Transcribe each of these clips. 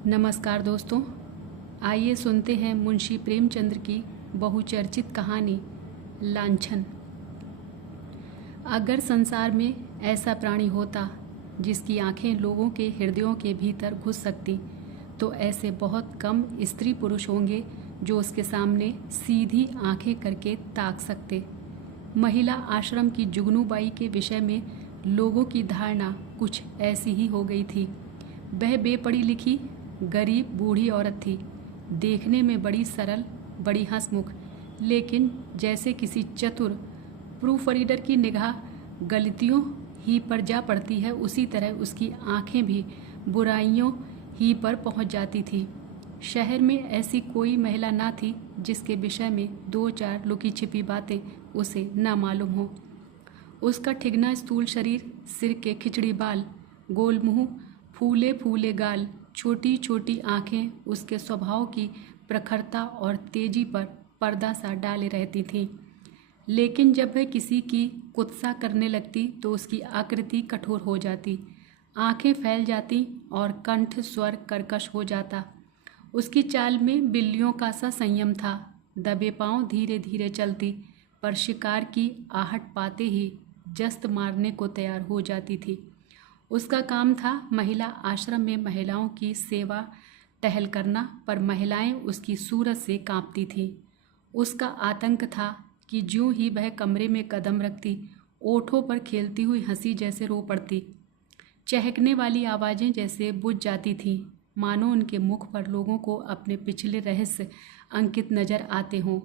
नमस्कार दोस्तों, आइए सुनते हैं मुंशी प्रेमचंद्र की बहुचर्चित कहानी लांछन। अगर संसार में ऐसा प्राणी होता जिसकी आंखें लोगों के हृदयों के भीतर घुस सकती, तो ऐसे बहुत कम स्त्री पुरुष होंगे जो उसके सामने सीधी आंखें करके ताक सकते। महिला आश्रम की जुगनूबाई के विषय में लोगों की धारणा कुछ ऐसी ही हो गई थी। वह बेपढ़ी लिखी गरीब बूढ़ी औरत थी, देखने में बड़ी सरल, बड़ी हंसमुख, लेकिन जैसे किसी चतुर प्रूफ रीडर की निगाह गलतियों ही पर जा पड़ती है, उसी तरह उसकी आंखें भी बुराइयों ही पर पहुंच जाती थी। शहर में ऐसी कोई महिला ना थी जिसके विषय में दो चार लुकी छिपी बातें उसे न मालूम हो। उसका ठिगना स्थूल शरीर, सिर के खिचड़ी बाल, गोल मुंह, फूले फूले गाल, छोटी छोटी आंखें उसके स्वभाव की प्रखरता और तेजी पर पर्दा सा डाले रहती थीं। लेकिन जब वह किसी की कुत्सा करने लगती तो उसकी आकृति कठोर हो जाती, आंखें फैल जाती और कंठ स्वर कर्कश हो जाता। उसकी चाल में बिल्लियों का सा संयम था। दबे पांव धीरे धीरे चलती, पर शिकार की आहट पाते ही जस्त मारने को तैयार हो जाती थी। उसका काम था महिला आश्रम में महिलाओं की सेवा टहल करना, पर महिलाएं उसकी सूरत से कांपती थीं। उसका आतंक था कि ज्यों ही वह कमरे में कदम रखती, ओठों पर खेलती हुई हंसी जैसे रो पड़ती। चहकने वाली आवाज़ें जैसे बुझ जाती थीं, मानो उनके मुख पर लोगों को अपने पिछले रहस्य अंकित नजर आते हों।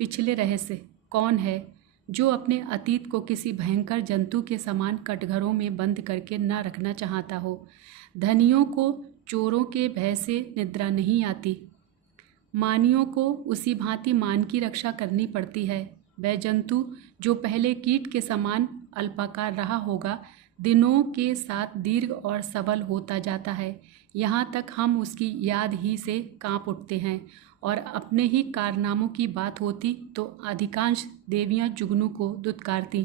पिछले रहस्य कौन है जो अपने अतीत को किसी भयंकर जंतु के समान कटघरों में बंद करके न रखना चाहता हो। धनियों को चोरों के भय से निद्रा नहीं आती, मानियों को उसी भांति मान की रक्षा करनी पड़ती है। वह जंतु जो पहले कीट के समान अल्पाकार रहा होगा, दिनों के साथ दीर्घ और सबल होता जाता है। यहाँ तक हम उसकी याद ही से कांप उठते हैं, और अपने ही कारनामों की बात होती तो अधिकांश देवियाँ जुगनू को दुत्कारती।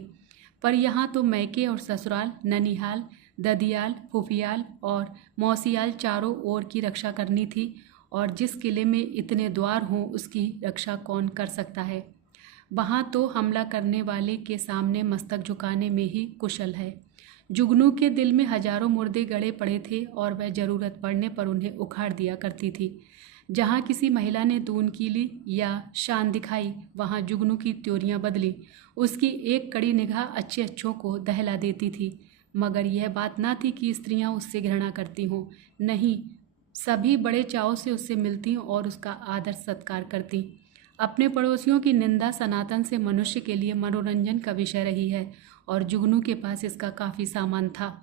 पर यहाँ तो मैके और ससुराल, ननिहाल, ददियाल, फुफियाल और मौसियाल चारों ओर की रक्षा करनी थी, और जिस किले में इतने द्वार हों उसकी रक्षा कौन कर सकता है। वहाँ तो हमला करने वाले के सामने मस्तक झुकाने में ही कुशल है। जुगनू के दिल में हजारों मुर्दे गड़े पड़े थे और वह जरूरत पड़ने पर उन्हें उखाड़ दिया करती थी। जहाँ किसी महिला ने तून कीली या शान दिखाई, वहाँ जुगनू की त्योरियां बदली। उसकी एक कड़ी निगाह अच्छे अच्छों को दहला देती थी। मगर यह बात ना थी कि स्त्रियां उससे घृणा करती हों, नहीं, सभी बड़े चाव से उससे मिलती और उसका आदर सत्कार करती। अपने पड़ोसियों की निंदा सनातन से मनुष्य के लिए मनोरंजन का विषय रही है, और जुगनू के पास इसका काफ़ी सामान था।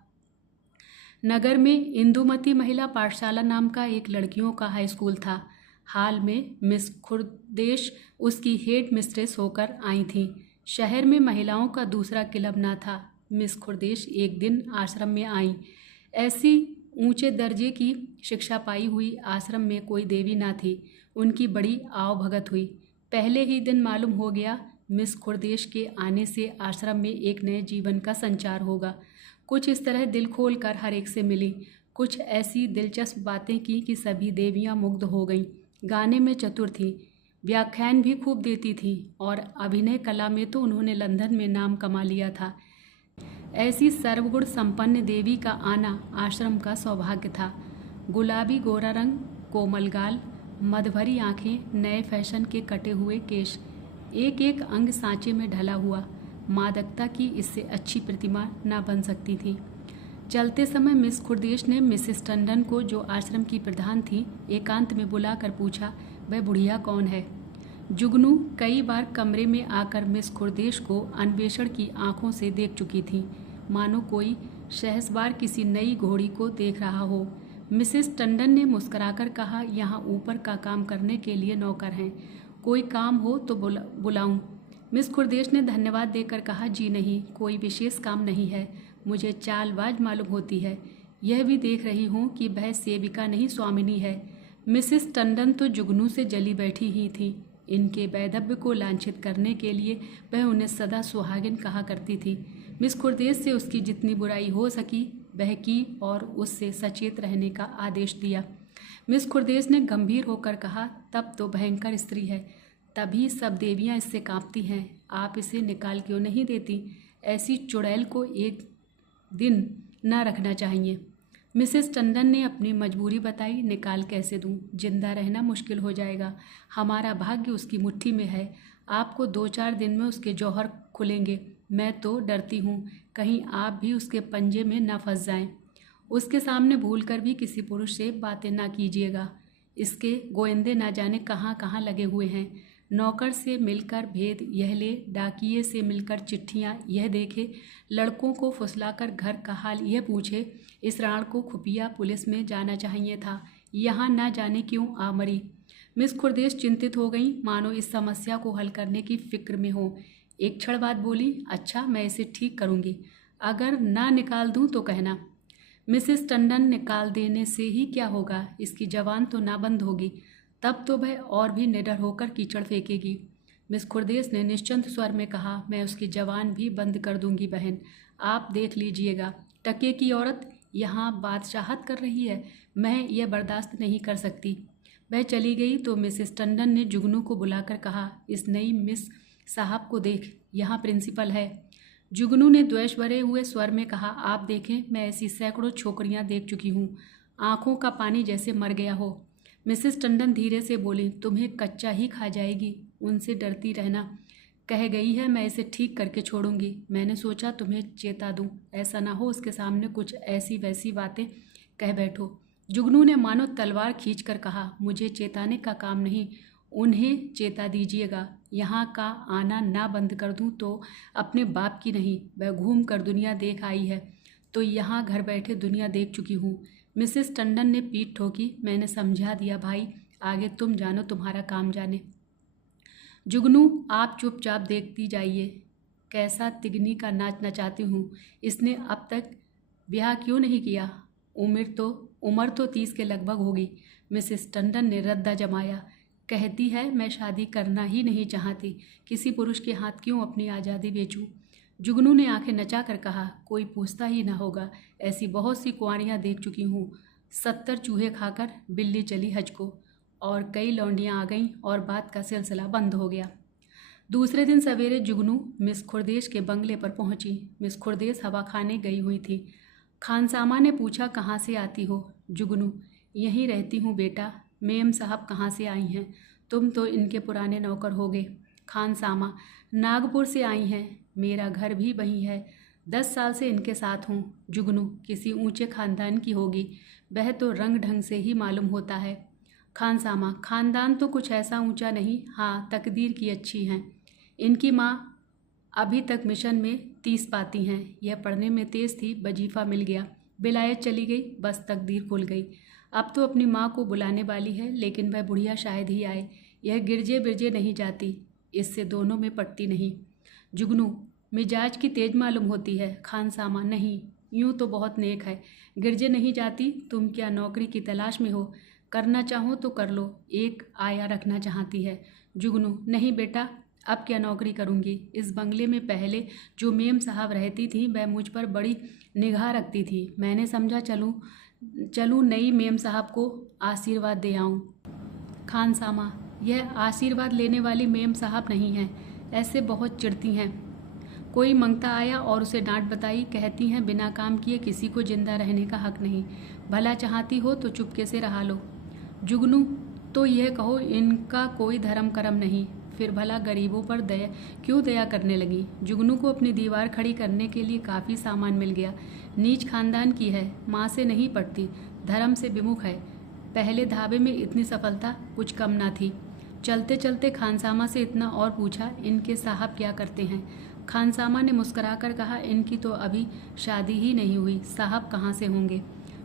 नगर में इंदुमती महिला पाठशाला नाम का एक लड़कियों का हाई स्कूल था। हाल में मिस खुर्देश उसकी हेड मिस्ट्रेस होकर आई थीं। शहर में महिलाओं का दूसरा क्लब ना था। मिस खुर्देश एक दिन आश्रम में आईं। ऐसी ऊंचे दर्जे की शिक्षा पाई हुई आश्रम में कोई देवी ना थी। उनकी बड़ी आव भगत हुई। पहले ही दिन मालूम हो गया, मिस खुर्देश के आने से आश्रम में एक नए जीवन का संचार होगा। कुछ इस तरह दिल खोल कर हर एक से मिली, कुछ ऐसी दिलचस्प बातें की कि सभी देवियां मुग्ध हो गईं। गाने में चतुर थीं, व्याख्यान भी खूब देती थीं, और अभिनय कला में तो उन्होंने लंदन में नाम कमा लिया था। ऐसी सर्वगुण संपन्न देवी का आना आश्रम का सौभाग्य था। गुलाबी गोरा रंग, कोमल गाल, मधभरी आंखें, नए फैशन के कटे हुए केश, एक एक अंग सांचे में ढला हुआ। मादकता की इससे अच्छी प्रतिमा न बन सकती थी। चलते समय मिस खुर्देश ने मिसेस टंडन को, जो आश्रम की प्रधान थी, एकांत में बुलाकर पूछा, वह बुढ़िया कौन है? जुगनू कई बार कमरे में आकर मिस खुर्देश को अन्वेषण की आंखों से देख चुकी थी, मानो कोई शहसवार किसी नई घोड़ी को देख रहा हो। मिसेस टंडन ने मुस्कुराकर कहा, यहाँ ऊपर का काम करने के लिए नौकर हैं, कोई काम हो तो बुलाऊं? मिस खुर्देश ने धन्यवाद देकर कहा, जी नहीं, कोई विशेष काम नहीं है। मुझे चालबाज मालूम होती है। यह भी देख रही हूँ कि वह सेविका नहीं स्वामिनी है। मिसेस टंडन तो जुगनू से जली बैठी ही थी। इनके वैधव्य को लांछित करने के लिए वह उन्हें सदा सुहागिन कहा करती थी। मिस खुर्देश से उसकी जितनी बुराई हो सकी वह की और उससे सचेत रहने का आदेश दिया। मिस खुर्देश ने गंभीर होकर कहा, तब तो भयंकर स्त्री है, तभी सब देवियां इससे कांपती हैं। आप इसे निकाल क्यों नहीं देती? ऐसी चुड़ैल को एक दिन न रखना चाहिए। मिसेस टंडन ने अपनी मजबूरी बताई। निकाल कैसे दूं? जिंदा रहना मुश्किल हो जाएगा। हमारा भाग्य उसकी मुट्ठी में है। आपको 2-4 दिन में उसके जौहर खुलेंगे। मैं तो डरती हूँ कहीं आप भी उसके पंजे में न फंस जाएं। उसके सामने भूलकर भी किसी पुरुष से बातें ना कीजिएगा। इसके गोएंदे ना जाने कहाँ कहाँ लगे हुए हैं। नौकर से मिलकर भेद यह ले, डाकिये से मिलकर चिट्ठियाँ यह देखे, लड़कों को फुसलाकर घर का हाल यह पूछे। इस राण को खुफिया पुलिस में जाना चाहिए था, यहाँ ना जाने क्यों आ मरी। मिस खुर्देश चिंतित हो गई, मानो इस समस्या को हल करने की फिक्र में हो। एक क्षण बाद बोली, अच्छा मैं इसे ठीक करूँगी, अगर ना निकाल दूँ तो कहना। मिसेस टंडन, निकाल देने से ही क्या होगा? इसकी जवान तो ना बंद होगी, तब तो वह और भी निडर होकर कीचड़ फेंकेगी। मिस खुर्देश ने निश्चिंत स्वर में कहा, मैं उसकी जवान भी बंद कर दूंगी बहन, आप देख लीजिएगा। टके की औरत यहाँ बादशाहत कर रही है, मैं यह बर्दाश्त नहीं कर सकती। वह चली गई तो मिसेस टंडन ने जुगनू को बुलाकर कहा, इस नई मिस साहब को देख, यहाँ प्रिंसिपल है। जुगनू ने द्वेष भरे हुए स्वर में कहा, आप देखें, मैं ऐसी सैकड़ों छोकरियाँ देख चुकी हूँ, आंखों का पानी जैसे मर गया हो। मिसेस टंडन धीरे से बोली, तुम्हें कच्चा ही खा जाएगी, उनसे डरती रहना। कह गई है मैं इसे ठीक करके छोड़ूंगी। मैंने सोचा तुम्हें चेता दूं, ऐसा ना हो उसके सामने कुछ ऐसी वैसी बातें कह बैठो। जुगनू ने मानो तलवार खींचकर कहा, मुझे चेताने का काम नहीं, उन्हें चेता दीजिएगा। यहाँ का आना ना बंद कर दूं तो अपने बाप की नहीं, वह घूम कर दुनिया देख आई है, तो यहाँ घर बैठे दुनिया देख चुकी हूँ। मिसेस टंडन ने पीठ ठोकी, मैंने समझा दिया भाई, आगे तुम जानो, तुम्हारा काम जाने। जुगनू, आप चुपचाप देखती जाइए, कैसा तिगनी का नाच नचाती हूँ। इसने अब तक ब्याह क्यों नहीं किया? उम्र तो 30 के लगभग होगी। मिसेस टंडन ने रद्दा जमाया। कहती है मैं शादी करना ही नहीं चाहती, किसी पुरुष के हाथ क्यों अपनी आज़ादी बेचूं। जुगनू ने आंखें नचाकर कहा, कोई पूछता ही ना होगा, ऐसी बहुत सी कुंवारियाँ देख चुकी हूँ। 70 चूहे खाकर बिल्ली चली हज को, और कई लौंडियाँ आ गईं और बात का सिलसिला बंद हो गया। दूसरे दिन सवेरे जुगनू मिस खुर्देश के बंगले पर पहुंची। मिस खुर्देश हवा खाने गई हुई थी। खानसामा ने पूछा, कहाँ से आती हो? जुगनू, यहीं रहती हूँ बेटा। मेम साहब कहाँ से आई हैं? तुम तो इनके पुराने नौकर होगे। खानसामा, नागपुर से आई हैं, मेरा घर भी वहीं है, 10 साल से इनके साथ हूँ। जुगनू, किसी ऊंचे खानदान की होगी, वह तो रंग ढंग से ही मालूम होता है। खानसामा, खानदान तो कुछ ऐसा ऊंचा नहीं, हाँ तकदीर की अच्छी हैं। इनकी माँ अभी तक मिशन में 30 पाती हैं, यह पढ़ने में तेज़ थी, वजीफ़ा मिल गया, विलायत चली गई, बस तकदीर खुल गई। अब तो अपनी माँ को बुलाने वाली है, लेकिन वह बुढ़िया शायद ही आए, यह गिरजे बिरजे नहीं जाती, इससे दोनों में पटती नहीं। जुगनू, मिजाज की तेज मालूम होती है। खानसामा, नहीं, यूँ तो बहुत नेक है, गिरजे नहीं जाती। तुम क्या नौकरी की तलाश में हो? करना चाहो तो कर लो, एक आया रखना चाहती है। जुगनू, नहीं बेटा, अब क्या नौकरी करूँगी। इस बंगले में पहले जो मेम साहब रहती थी वह मुझ पर बड़ी निगाह रखती थी, मैंने समझा चलूँ नई मेम साहब को आशीर्वाद दे आऊँ। खानसामा, यह आशीर्वाद लेने वाली मेम साहब नहीं हैं, ऐसे बहुत चिढ़ती हैं। कोई मंगता आया और उसे डांट बताई, कहती हैं बिना काम किए किसी को जिंदा रहने का हक नहीं, भला चाहती हो तो चुपके से रहा लो। जुगनू, तो यह कहो इनका कोई धर्म कर्म नहीं, फिर भला गरीबों पर क्यों दया करने लगी। जुगनू को अपनी दीवार खड़ी करने के लिए काफ़ी सामान मिल गया। नीच खानदान की है, माँ से नहीं पड़ती, धर्म से विमुख है। पहले धाबे में इतनी सफलता कुछ कम ना थी। चलते चलते खानसामा से इतना और पूछा, इनके साहब क्या करते हैं? खानसामा ने मुस्कुराकर कहा, इनकी तो अभी शादी ही नहीं हुई, साहब कहाँ से होंगे।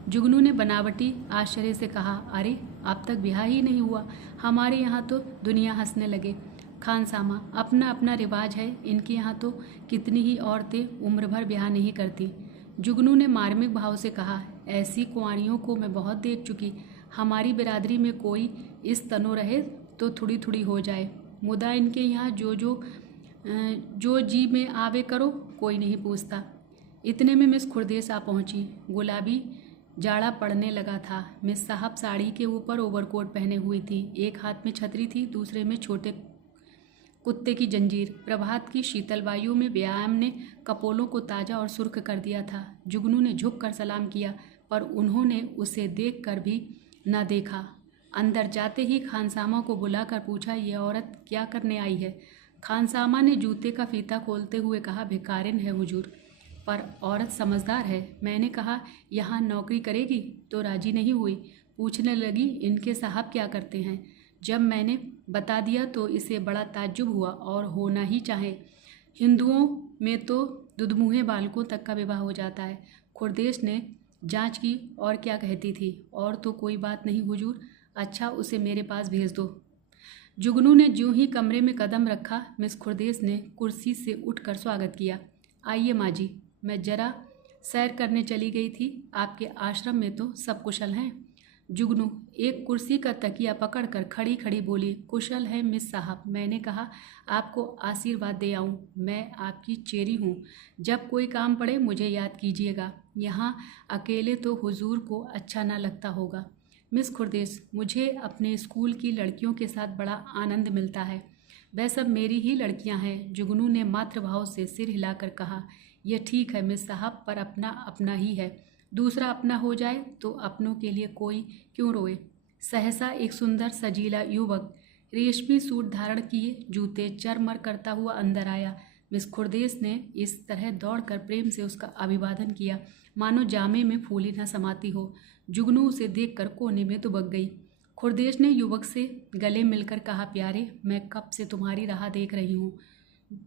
जुगनू ने बनावटी आश्चर्य से कहा, अरे अब तक ब्याह ही नहीं हुआ, हमारे यहाँ तो दुनिया हंसने लगे। खानसामा, अपना अपना रिवाज है, इनके यहाँ तो कितनी ही औरतें उम्र भर ब्याह नहीं करती। जुगनू ने मार्मिक भाव से कहा, ऐसी कुंवारियों को मैं बहुत देख चुकी, हमारी बिरादरी में कोई इस तनो रहे तो थोड़ी थोड़ी हो जाए, मुदा इनके यहाँ जो जी में आवे करो, कोई नहीं पूछता। इतने में मिस खुर्देश आ पहुंची। गुलाबी जाड़ा पड़ने लगा था। मिस साहब साड़ी के ऊपर ओवरकोट पहने हुई थी। एक हाथ में छतरी थी, दूसरे में छोटे कुत्ते की जंजीर। प्रभात की शीतल वायु में व्यायाम ने कपोलों को ताज़ा और सुर्ख कर दिया था। जुगनू ने झुककर सलाम किया, पर उन्होंने उसे देखकर भी न देखा। अंदर जाते ही खानसामा को बुलाकर पूछा, यह औरत क्या करने आई है? खानसामा ने जूते का फीता खोलते हुए कहा, भिखारिन है हुजूर, पर औरत समझदार है। मैंने कहा यहाँ नौकरी करेगी तो राजी नहीं हुई। पूछने लगी, इनके साहब क्या करते हैं? जब मैंने बता दिया तो इसे बड़ा ताज्जुब हुआ, और होना ही चाहे। हिंदुओं में तो दुधमुहे बालकों तक का विवाह हो जाता है। खुरदेश ने जांच की, और क्या कहती थी? और तो कोई बात नहीं हुजूर। अच्छा, उसे मेरे पास भेज दो। जुगनू ने ज्यों ही कमरे में कदम रखा, मिस खुरदेश ने कुर्सी से उठकर स्वागत किया। आइए माँ जी, मैं जरा सैर करने चली गई थी। आपके आश्रम में तो सब कुशल हैं? जुगनू एक कुर्सी का तकिया पकड़कर खड़ी खड़ी बोली, कुशल है मिस साहब। मैंने कहा आपको आशीर्वाद दे आऊँ। मैं आपकी चेरी हूँ। जब कोई काम पड़े मुझे याद कीजिएगा। यहाँ अकेले तो हुजूर को अच्छा ना लगता होगा। मिस खुरदेश, मुझे अपने स्कूल की लड़कियों के साथ बड़ा आनंद मिलता है। वह सब मेरी ही लड़कियां हैं। जुगनू ने मातृभाव से सिर हिलाकर कहा, यह ठीक है मिस साहब, पर अपना अपना ही है। दूसरा अपना हो जाए तो अपनों के लिए कोई क्यों रोए? सहसा एक सुंदर सजीला युवक रेशमी सूट धारण किए, जूते चरमर करता हुआ अंदर आया। मिस खुरदेश ने इस तरह दौड़कर प्रेम से उसका अभिवादन किया मानो जामे में फूली न समाती हो। जुगनू उसे देखकर कोने में दुबक गई। खुरदेश ने युवक से गले मिलकर कहा, प्यारे, मैं कब से तुम्हारी राह देख रही हूँ।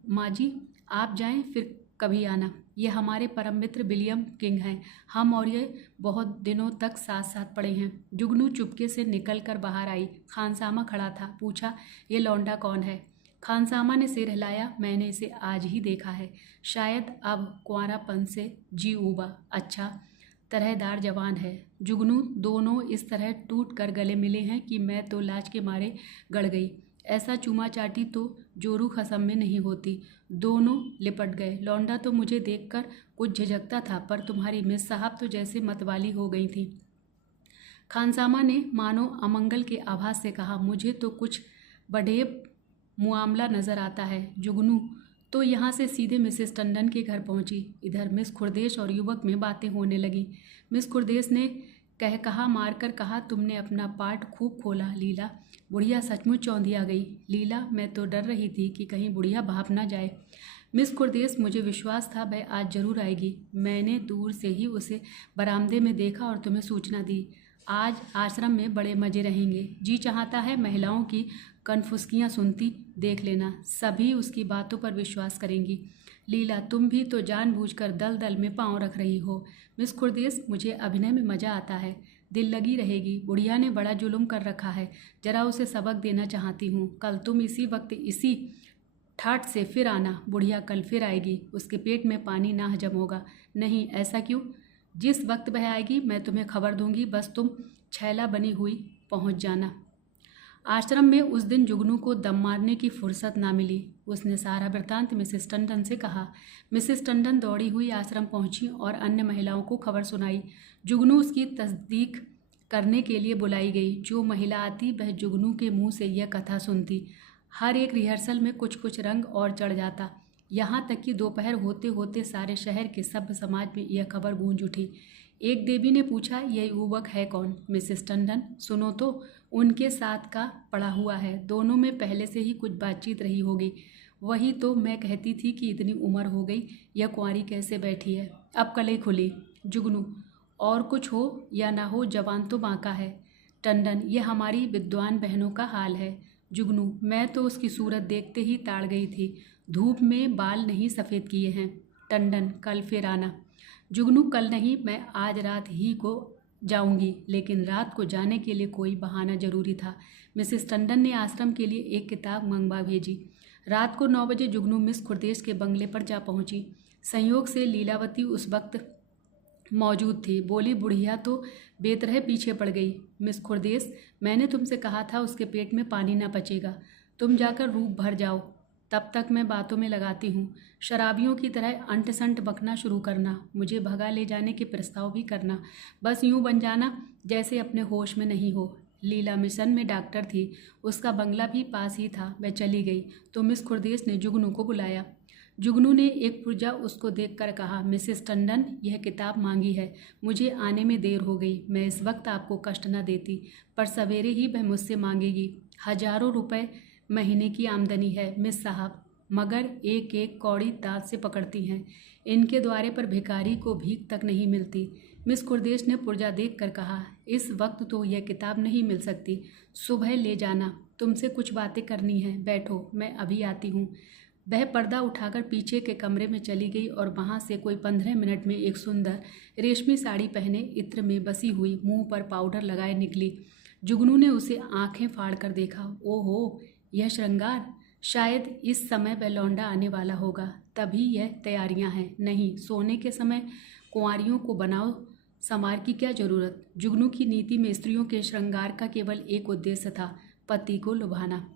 माँ जी, आप जाएं, फिर कभी आना। ये हमारे परम मित्र विलियम किंग हैं। हम और ये बहुत दिनों तक साथ साथ पढ़े हैं। जुगनू चुपके से निकल कर बाहर आई। खानसामा खड़ा था। पूछा, ये लौंडा कौन है? खानसामा ने सिर हिलाया, मैंने इसे आज ही देखा है। शायद अब कुंवारापन से जी उबा। अच्छा तरहदार जवान है। जुगनू, दोनों इस तरह टूट कर गले मिले हैं कि मैं तो लाज के मारे गड़ गई। ऐसा चूमा चाटी तो जोरू खसम में नहीं होती। दोनों लिपट गए। लौंडा तो मुझे देखकर कुछ झिझकता था, पर तुम्हारी मिस साहब तो जैसे मतवाली हो गई थी। खानसामा ने मानो अमंगल के आभास से कहा, मुझे तो कुछ बड़ेब मुआमला नज़र आता है। जुगनू तो यहाँ से सीधे मिसेस टंडन के घर पहुँची। इधर मिस खुरदेश और युवक में बातें होने लगी। मिस खुरदेश ने कहा मारकर कहा, तुमने अपना पार्ट खूब खोला लीला। बुढ़िया सचमुच चौंधिया गई। लीला, मैं तो डर रही थी कि कहीं बुढ़िया भाप ना जाए। मिस खुरदेश, मुझे विश्वास था वह आज जरूर आएगी। मैंने दूर से ही उसे बरामदे में देखा और तुम्हें सूचना दी। आज आश्रम में बड़े मज़े रहेंगे। जी चाहता है महिलाओं की कनफुसकियाँ सुनती देख लेना। सभी उसकी बातों पर विश्वास करेंगी। लीला, तुम भी तो जानबूझकर दल दल में पांव रख रही हो। मिस खुरदेश, मुझे अभिनय में मज़ा आता है। दिल लगी रहेगी। बुढ़िया ने बड़ा जुल्म कर रखा है। जरा उसे सबक देना चाहती हूँ। कल तुम इसी वक्त इसी ठाठ से फिर आना। बुढ़िया कल फिर आएगी। उसके पेट में पानी ना हजम होगा। नहीं, ऐसा क्यों? जिस वक्त वह आएगी मैं तुम्हें खबर दूंगी। बस तुम छैला बनी हुई पहुँच जाना। आश्रम में उस दिन जुगनू को दम मारने की फुर्सत ना मिली। उसने सारा वृत्तांत मिसेस टंडन से कहा। मिसेस टंडन दौड़ी हुई आश्रम पहुंची और अन्य महिलाओं को खबर सुनाई। जुगनू उसकी तस्दीक करने के लिए बुलाई गई। जो महिला आती वह जुगनू के मुंह से यह कथा सुनती। हर एक रिहर्सल में कुछ कुछ रंग और चढ़ जाता। यहाँ तक कि दोपहर होते होते सारे शहर के सभ्य समाज में यह खबर गूंज उठी। एक देवी ने पूछा, यह युवक है कौन? मिसेस टंडन, सुनो तो, उनके साथ का पड़ा हुआ है। दोनों में पहले से ही कुछ बातचीत रही होगी। वही तो मैं कहती थी कि इतनी उम्र हो गई, यह कुंवारी कैसे बैठी है? अब कलई खुली। जुगनू, और कुछ हो या ना हो, जवान तो बांका है। टंडन, यह हमारी विद्वान बहनों का हाल है। जुगनू, मैं तो उसकी सूरत देखते ही ताड़ गई थी। धूप में बाल नहीं सफ़ेद किए हैं। टंडन, कल फिर आना। जुगनू, कल नहीं, मैं आज रात ही को जाऊंगी। लेकिन रात को जाने के लिए कोई बहाना जरूरी था। मिसेस टंडन ने आश्रम के लिए एक किताब मंगवा भेजी। रात को 9 बजे जुगनू मिस खुरदेश के बंगले पर जा पहुंची। संयोग से लीलावती उस वक्त मौजूद थी। बोली, बुढ़िया तो बेतरह पीछे पड़ गई। मिस खुरदेश, मैंने तुमसे कहा था उसके पेट में पानी ना पचेगा। तुम जाकर रूप भर जाओ। तब तक मैं बातों में लगाती हूँ। शराबियों की तरह अंट संट बकना शुरू करना, मुझे भगा ले जाने के प्रस्ताव भी करना, बस यूं बन जाना जैसे अपने होश में नहीं हो। लीला मिशन में डॉक्टर थी, उसका बंगला भी पास ही था। मैं चली गई तो मिस खुर्देश ने जुगनू को बुलाया। जुगनू ने एक पुर्जा उसको देखकर कहा, मिसेस टंडन, यह किताब मांगी है। मुझे आने में देर हो गई। मैं इस वक्त आपको कष्ट न देती, पर सवेरे ही वह मुझसे मांगेगी। हजारों रुपए महीने की आमदनी है मिस साहब, मगर एक एक कौड़ी दांत से पकड़ती हैं। इनके द्वारे पर भिखारी को भीख तक नहीं मिलती। मिस खुर्देश ने पुर्जा देखकर कहा, इस वक्त तो यह किताब नहीं मिल सकती, सुबह ले जाना। तुमसे कुछ बातें करनी है, बैठो, मैं अभी आती हूँ। वह पर्दा उठाकर पीछे के कमरे में चली गई और वहाँ से कोई 15 मिनट में एक सुंदर रेशमी साड़ी पहने, इत्र में बसी हुई, मुंह पर पाउडर लगाए निकली। जुगनू ने उसे आंखें फाड़ कर देखा। ओहो, यह श्रृंगार! शायद इस समय वह लौंडा आने वाला होगा, तभी यह तैयारियां हैं। नहीं, सोने के समय कुंवारियों को बनाओ समार की क्या जरूरत। जुगनू की नीति में स्त्रियों के श्रृंगार का केवल एक उद्देश्य था, पति को लुभाना।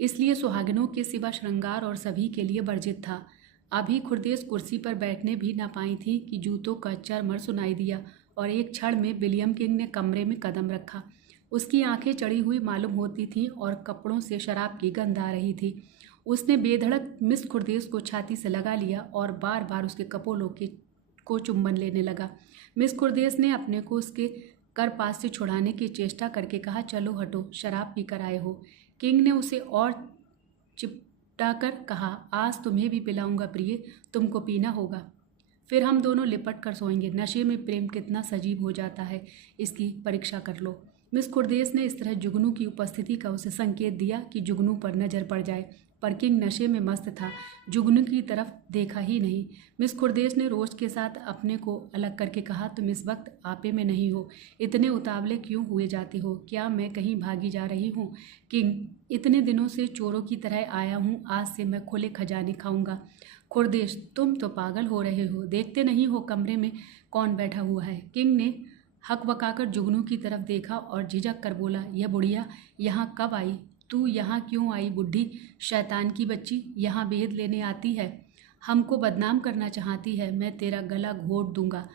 इसलिए सुहागिनों के सिवा श्रृंगार और सभी के लिए वर्जित था। अभी खुर्देश कुर्सी पर बैठने भी ना पाई थी कि जूतों का चरमर सुनाई दिया और एक क्षण में विलियम किंग ने कमरे में कदम रखा। उसकी आंखें चढ़ी हुई मालूम होती थीं और कपड़ों से शराब की गंध आ रही थी। उसने बेधड़क मिस खुर्देश को छाती से लगा लिया और बार बार उसके कपोलों को चुंबन लेने लगा। मिस खुर्देश ने अपने को उसके करपास से छुड़ाने की चेष्टा करके कहा, चलो हटो, शराब पीकर आए हो। किंग ने उसे और चिपटाकर कहा, आज तुम्हें भी पिलाऊंगा प्रिय, तुमको पीना होगा, फिर हम दोनों लिपट कर सोएंगे। नशे में प्रेम कितना सजीव हो जाता है, इसकी परीक्षा कर लो। मिस खुर्देश ने इस तरह जुगनू की उपस्थिति का उसे संकेत दिया कि जुगनू पर नजर पड़ जाए, पर किंग नशे में मस्त था, जुगनू की तरफ देखा ही नहीं। मिस खुर्देश ने रोज के साथ अपने को अलग करके कहा, तुम इस वक्त आपे में नहीं हो, इतने उतावले क्यों हुए जाते हो? क्या मैं कहीं भागी जा रही हूँ? किंग, इतने दिनों से चोरों की तरह आया हूँ, आज से मैं खुले खजाने खाऊंगा। खुर्देश, तुम तो पागल हो रहे हो, देखते नहीं हो कमरे में कौन बैठा हुआ है? किंग ने हकबकाकर जुगनू की तरफ देखा और झिझक कर बोला, यह बुढ़िया यहाँ कब आई? तू यहाँ क्यों आई बुढ़ी शैतान की बच्ची? यहाँ बेद लेने आती है, हमको बदनाम करना चाहती है। मैं तेरा गला घोट दूंगा।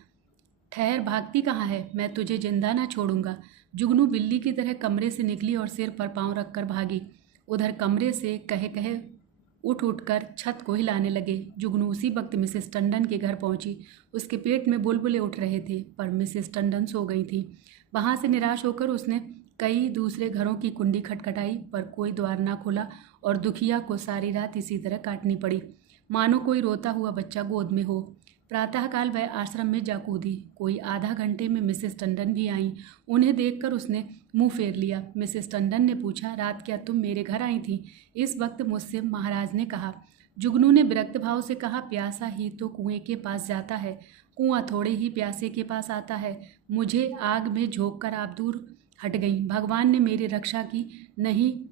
ठहर, भागती कहाँ है? मैं तुझे जिंदा ना छोड़ूंगा। जुगनू बिल्ली की तरह कमरे से निकली और सिर पर पांव रखकर भागी। उधर कमरे से कहे कहे उठकर छत को हिलाने लगे। जुगनू उसी वक्त मिसेस टंडन के घर पहुंची। उसके पेट में बुलबुले उठ रहे थे, पर मिसेस टंडन सो गई थी। वहां से निराश होकर उसने कई दूसरे घरों की कुंडी खटखटाई, पर कोई द्वार ना खुला और दुखिया को सारी रात इसी तरह काटनी पड़ी, मानो कोई रोता हुआ बच्चा गोद में हो। प्रातःकाल वह आश्रम में जा कूदी। कोई आधा घंटे में मिसेस टंडन भी आईं। उन्हें देखकर उसने मुंह फेर लिया। मिसेस टंडन ने पूछा, रात क्या तुम मेरे घर आई थी? इस वक्त मुझसे महाराज ने कहा। जुगनू ने विरक्त भाव से कहा, प्यासा ही तो कुएं के पास जाता है, कुआं थोड़े ही प्यासे के पास आता है। मुझे आग में झोंक कर आप दूर हट गई। भगवान ने मेरी रक्षा की, नहीं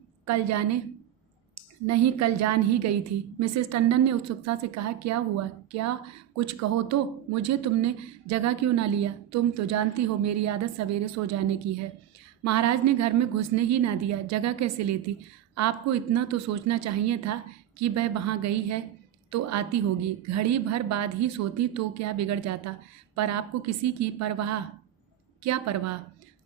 कल जान ही गई थी। मिसेस टंडन ने उत्सुकता से कहा, क्या हुआ? क्या कुछ कहो तो। मुझे तुमने जगह क्यों ना लिया? तुम तो जानती हो मेरी आदत सवेरे सो जाने की है। महाराज ने घर में घुसने ही ना दिया, जगह कैसे लेती? आपको इतना तो सोचना चाहिए था कि वह वहाँ गई है तो आती होगी, घड़ी भर बाद ही सोती तो क्या बिगड़ जाता। पर आपको किसी की परवाह? क्या परवाह?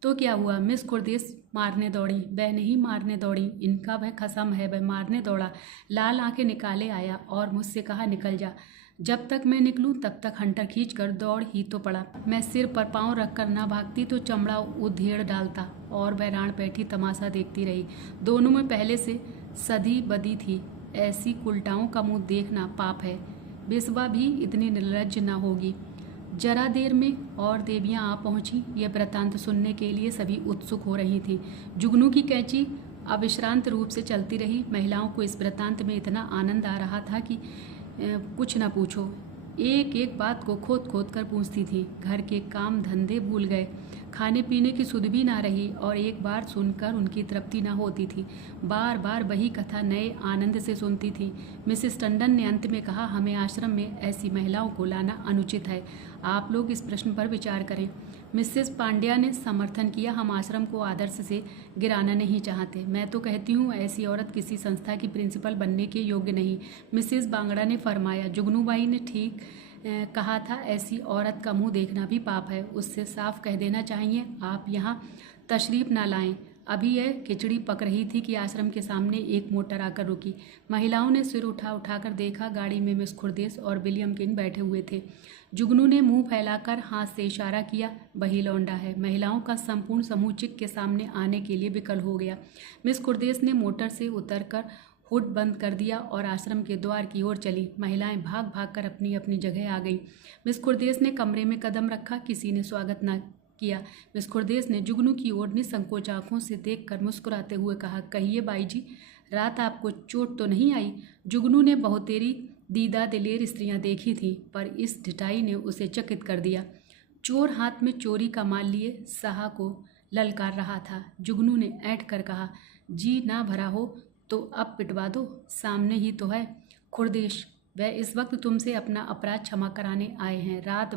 तो क्या हुआ? मिस खुर्देश मारने दौड़ी। वह नहीं मारने दौड़ी, इनका वह कसम है, वह मारने दौड़ा। लाल आंखें निकाले आया और मुझसे कहा, निकल जा। जब तक मैं निकलूं तब तक हंटर खींचकर दौड़ ही तो पड़ा। मैं सिर पर पांव रखकर ना भागती तो चमड़ा उधेड़ डालता और वह राण बैठी तमाशा देखती रही। दोनों में पहले से सदी बदी थी। ऐसी कुलटाओं का मुंह देखना पाप है। बिस्वा भी इतनी निर्लज्ज न होगी। जरा देर में और देवियां आ पहुंची। यह वृत्तांत सुनने के लिए सभी उत्सुक हो रही थी। जुगनू की कैंची अविश्रांत रूप से चलती रही। महिलाओं को इस वृत्तांत में इतना आनंद आ रहा था कि कुछ न पूछो। एक एक बात को खोद खोद कर पूछती थी। घर के काम धंधे भूल गए, खाने पीने की सुध भी ना रही और एक बार सुनकर उनकी तृप्ति ना होती थी। बार बार वही कथा नए आनंद से सुनती थी। मिसेस टंडन ने अंत में कहा, हमें आश्रम में ऐसी महिलाओं को लाना अनुचित है। आप लोग इस प्रश्न पर विचार करें। मिसेस पांड्या ने समर्थन किया। हम आश्रम को आदर्श से गिराना नहीं चाहते। मैं तो कहती हूँ ऐसी औरत किसी संस्था की प्रिंसिपल बनने के योग्य नहीं। मिसेस बांगड़ा ने फरमाया। जुगनूबाई ने ठीक कहा था, ऐसी औरत का मुंह देखना भी पाप है। उससे साफ कह देना चाहिए आप यहाँ तशरीफ ना लाएं। अभी यह खिचड़ी पक रही थी कि आश्रम के सामने एक मोटर आकर रुकी। महिलाओं ने सिर उठाकर देखा। गाड़ी में मिस खुर्देश और विलियम किंग बैठे हुए थे। जुगनू ने मुंह फैलाकर हाथ से इशारा किया, वही लौंडा है। महिलाओं का संपूर्ण समूह चिक के सामने आने के लिए विकल हो गया। मिस खुर्देश ने मोटर से उतरकर हुड बंद कर दिया और आश्रम के द्वार की ओर चली। महिलाएं भाग भाग कर अपनी अपनी जगह आ गईं। मिस खुर्देश ने कमरे में कदम रखा। किसी ने स्वागत न किया। मिस खुर्देश ने जुगनू की ओर निसंकोच आंखों से देखकर मुस्कुराते हुए कहा, कहिए बाई जी, रात आपको चोट तो नहीं आई? जुगनू ने बहुतेरी दीदा दिलेर स्त्रियां देखी थीं, पर इस ढिठाई ने उसे चकित कर दिया। चोर हाथ में चोरी का माल लिए साहा को ललकार रहा था। जुगनू ने ऐंठ कर कहा, जी ना भरा हो तो अब पिटवा दो, सामने ही तो है। खुर्देश, वह इस वक्त तुमसे अपना अपराध क्षमा कराने आए हैं। रात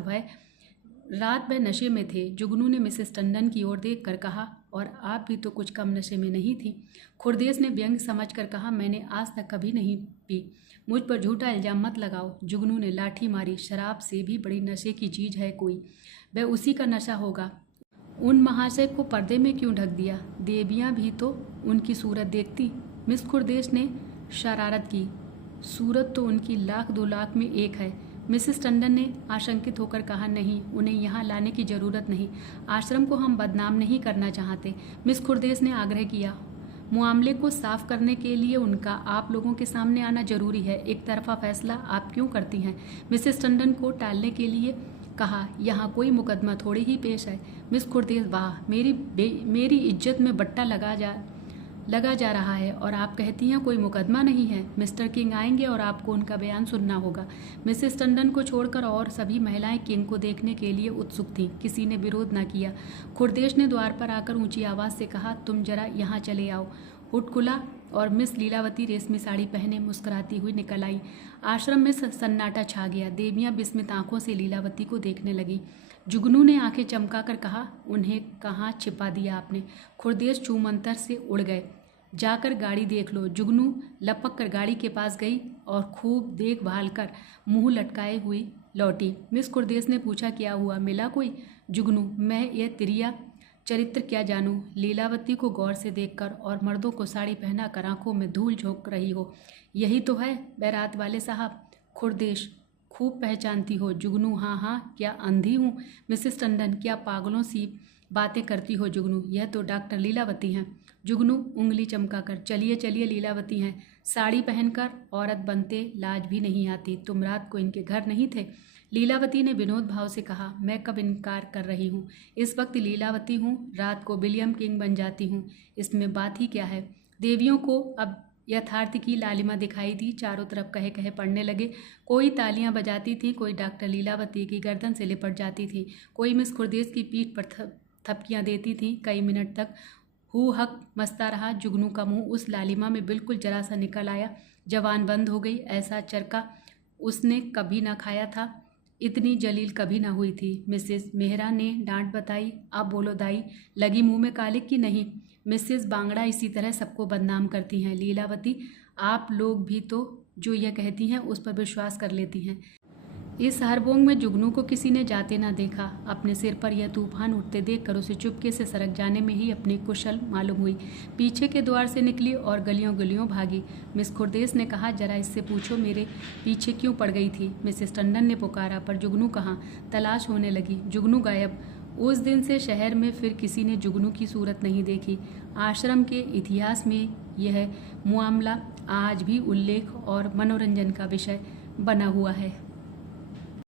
वह नशे में थे। जुगनू ने मिसेस टंडन की ओर देख कर कहा, और आप भी तो कुछ कम नशे में नहीं थी। खुर्देश ने व्यंग समझ कर कहा, मैंने आज तक कभी नहीं पी। मुझ पर झूठा इल्जाम मत लगाओ। जुगनू ने लाठी मारी। शराब से भी बड़ी नशे की चीज़ है कोई, वह उसी का नशा होगा। उन महाशय को पर्दे में क्यों ढक दिया? देवियाँ भी तो उनकी सूरत देखती। मिस खुर्देश ने शरारत की। सूरत तो उनकी 1,00,000 2 लाख में एक है। मिसेस टंडन ने आशंकित होकर कहा, नहीं, उन्हें यहाँ लाने की ज़रूरत नहीं। आश्रम को हम बदनाम नहीं करना चाहते। मिस खुर्देश ने आग्रह किया। मामले को साफ करने के लिए उनका आप लोगों के सामने आना जरूरी है। एक तरफा फैसला आप क्यों करती हैं? मिसेस टंडन को टालने के लिए कहा, यहाँ कोई मुकदमा थोड़ी ही पेश है। मिस खुर्देश, वाह, मेरी इज्जत में बट्टा लगा जा रहा है और आप कहती हैं कोई मुकदमा नहीं है। मिस्टर किंग आएंगे और आपको उनका बयान सुनना होगा। मिसेस टंडन को छोड़कर और सभी महिलाएं किंग को देखने के लिए उत्सुक थीं। किसी ने विरोध न किया। खुर्देश ने द्वार पर आकर ऊंची आवाज़ से कहा, तुम जरा यहाँ चले आओ। हुड खुला और मिस लीलावती रेशमी साड़ी पहने मुस्कुराती हुई निकल आई। आश्रम में सन्नाटा छा गया। देवियाँ विस्मित आंखों से लीलावती को देखने लगी। जुगनू ने आंखें चमकाकर कहा, उन्हें कहाँ छिपा दिया आपने? खुर्देश छूमंतर से उड़ गए। जाकर गाड़ी देख लो। जुगनू लपक कर गाड़ी के पास गई और खूब देखभाल कर मुंह लटकाए हुई लौटी। मिस खुर्देश ने पूछा, क्या हुआ, मिला कोई? जुगनू, मैं यह तिरिया चरित्र क्या जानूं? लीलावती को गौर से देखकर और मर्दों को साड़ी पहनाकर आंखों में धूल झोंक रही हो। यही तो है बैरात वाले साहब। खुर्देश, खूब पहचानती हो। जुगनू, हाँ हाँ, क्या अंधी हूँ? मिसेस टंडन, क्या पागलों सी बातें करती हो? जुगनू, यह तो डॉक्टर लीलावती हैं। जुगनू उंगली चमकाकर, चलिए चलिए, लीलावती हैं। साड़ी पहनकर औरत बनते लाज भी नहीं आती। तुम रात को इनके घर नहीं थे? लीलावती ने विनोद भाव से कहा, मैं कब इनकार कर रही हूँ? इस वक्त लीलावती हूँ, रात को विलियम किंग बन जाती हूँ। इसमें बात ही क्या है? देवियों को अब यथार्थ की लालिमा दिखाई दी। चारों तरफ कहे कहे पड़ने लगे। कोई तालियां बजाती थी, कोई डॉक्टर लीलावती की गर्दन से लिपट जाती थी, कोई मिस खुर्देश की पीठ पर थपकियां देती थी। कई मिनट तक हू हक मचता रहा। जुगनू का मुंह उस लालिमा में बिल्कुल जरा सा निकल आया। जबान बंद हो गई। ऐसा चरका उसने कभी ना खाया था। इतनी जलील कभी ना हुई थी। मिसेस मेहरा ने डांट बताई, अब बोलो दाई, लगी मुंह में कालिक की नहीं? मिसेस बांगड़ा इसी तरह सबको बदनाम करती हैं। लीलावती, आप लोग भी तो जो यह कहती हैं उस पर विश्वास कर लेती हैं। इस हरबोंग में जुगनू को किसी ने जाते ना देखा। अपने सिर पर यह तूफान उठते देखकर उसे चुपके से सरक जाने में ही अपनी कुशल मालूम हुई। पीछे के द्वार से निकली और गलियों गलियों भागी। मिस खुर्देश ने कहा, जरा इससे पूछो मेरे पीछे क्यों पड़ गई थी? मिसेस टंडन ने पुकारा, पर जुगनू कहाँ? तलाश होने लगी। जुगनू गायब। उस दिन से शहर में फिर किसी ने जुगनू की सूरत नहीं देखी। आश्रम के इतिहास में यह मामला आज भी उल्लेख और मनोरंजन का विषय बना हुआ है।